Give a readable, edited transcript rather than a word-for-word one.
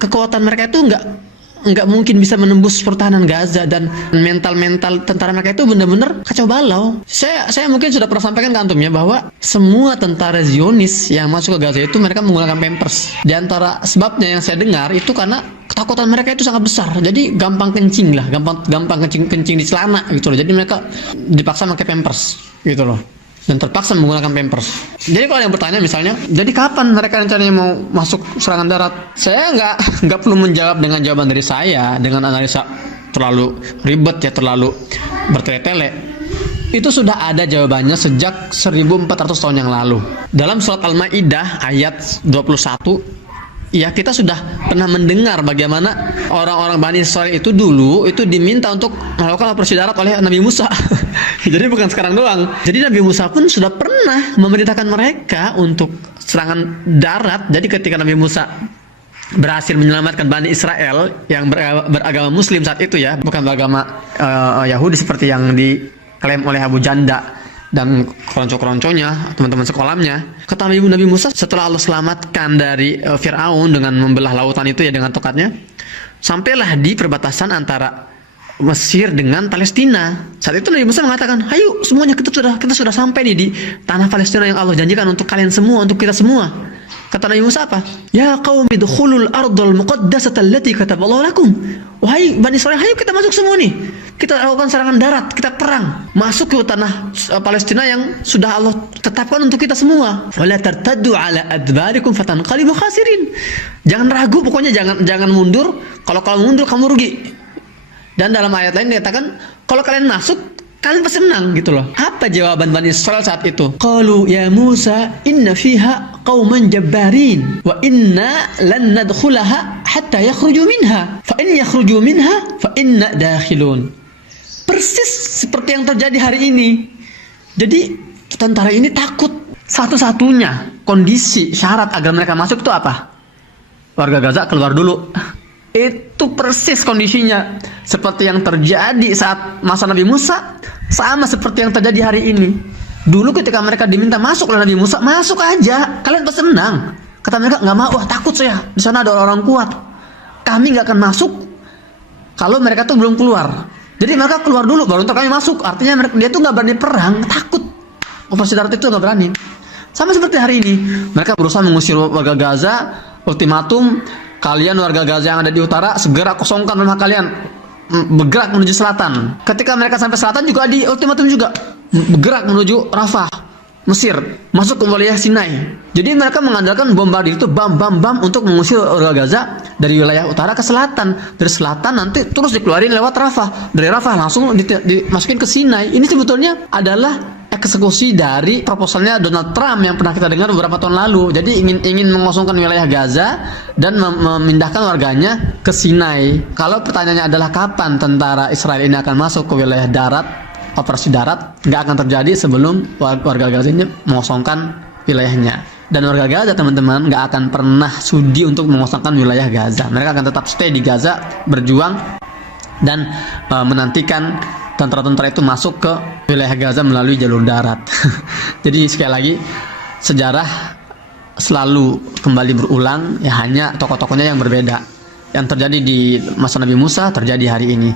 kekuatan mereka itu nggak mungkin bisa menembus pertahanan Gaza, dan mental tentara mereka itu benar-benar kacau balau. Saya mungkin sudah pernah sampaikan ke antum ya, bahwa semua tentara Zionis yang masuk ke Gaza itu mereka menggunakan Pampers. Di antara sebabnya yang saya dengar itu karena ketakutan mereka itu sangat besar. Jadi gampang kencing lah, gampang kencing di celana gitu loh. Jadi mereka dipaksa pakai Pampers gitu loh, dan terpaksa menggunakan Pampers. Jadi kalau yang bertanya misalnya, jadi kapan mereka rencananya mau masuk serangan darat? Saya nggak perlu menjawab dengan jawaban dari saya, dengan analisa terlalu ribet ya, terlalu bertele-tele. Itu sudah ada jawabannya sejak 1400 tahun yang lalu. Dalam surat Al-Maidah ayat 21, ya kita sudah pernah mendengar bagaimana orang-orang Bani Israel itu dulu itu diminta untuk melakukan operasi darat oleh Nabi Musa. Jadi bukan sekarang doang. Jadi Nabi Musa pun sudah pernah memerintahkan mereka untuk serangan darat. Jadi ketika Nabi Musa berhasil menyelamatkan Bani Israel yang beragama Muslim saat itu ya, bukan beragama Yahudi seperti yang diklaim oleh Abu Janda dan keronco-keronconya, teman-teman sekolahnya. Kata Nabi Musa, setelah Allah selamatkan dari Fir'aun dengan membelah lautan itu ya dengan tokatnya, sampailah di perbatasan antara Mesir dengan Palestina. Saat itu Nabi Musa mengatakan, ayo semuanya kita sudah sampai nih di tanah Palestina yang Allah janjikan untuk kalian semua, untuk kita semua. Kata Nabi Musa apa? Ya qaumi dukhulul ardal muqaddasata allati kataballahu lakum. Wahai Bani Israel, ayo kita masuk semua nih. Kita lakukan serangan darat, kita perang, masuk ke tanah Palestina yang sudah Allah tetapkan untuk kita semua. Wala tartaddu ala adbarikum fatanqalibu khasirin. Jangan ragu, pokoknya jangan mundur. Kalau mundur kamu rugi. Dan dalam ayat lain dikatakan, kalau kalian masuk, kalian pasti menang gitu loh. Apa jawaban Bani Israel saat itu? Qalu ya Musa inna fiha qauman jabbarin wa inna lan nadkhulaha hatta yakhruju minha fa in yakhruju minha fa inna dakhilun. Persis seperti yang terjadi hari ini. Jadi tentara ini takut. Satu-satunya kondisi syarat agar mereka masuk itu apa? Warga Gaza keluar dulu. Itu persis kondisinya seperti yang terjadi saat masa Nabi Musa, sama seperti yang terjadi hari ini. Dulu ketika mereka diminta masuk oleh Nabi Musa, masuk aja, kalian pasti menang. Kata mereka, nggak mau, wah takut saya, di sana ada orang kuat, kami nggak akan masuk kalau mereka tuh belum keluar. Jadi mereka keluar dulu baru ntar kami masuk. Artinya dia tuh nggak berani perang, takut. Operasi darat itu nggak berani. Sama seperti hari ini, mereka berusaha mengusir warga Gaza, ultimatum, kalian warga Gaza yang ada di utara segera kosongkan rumah kalian, bergerak menuju selatan. Ketika mereka sampai selatan juga di ultimatum juga, bergerak menuju Rafah, Mesir, masuk ke wilayah Sinai. Jadi mereka mengandalkan bombardir itu bam untuk mengusir warga Gaza dari wilayah utara ke selatan. Dari selatan nanti terus dikeluarin lewat Rafah. Dari Rafah langsung dimasukin ke Sinai. Ini sebetulnya adalah eksekusi dari proposalnya Donald Trump yang pernah kita dengar beberapa tahun lalu. Jadi ingin mengosongkan wilayah Gaza dan memindahkan warganya ke Sinai. Kalau pertanyaannya adalah kapan tentara Israel ini akan masuk ke wilayah darat, operasi darat, nggak akan terjadi sebelum warga Gaza ini mengosongkan wilayahnya. Dan warga Gaza, teman-teman, nggak akan pernah sudi untuk mengosongkan wilayah Gaza. Mereka akan tetap stay di Gaza, berjuang dan menantikan tentara-tentara itu masuk ke wilayah Gaza melalui jalur darat. Jadi sekali lagi, sejarah selalu kembali berulang, ya hanya tokoh-tokohnya yang berbeda. Yang terjadi di masa Nabi Musa terjadi hari ini.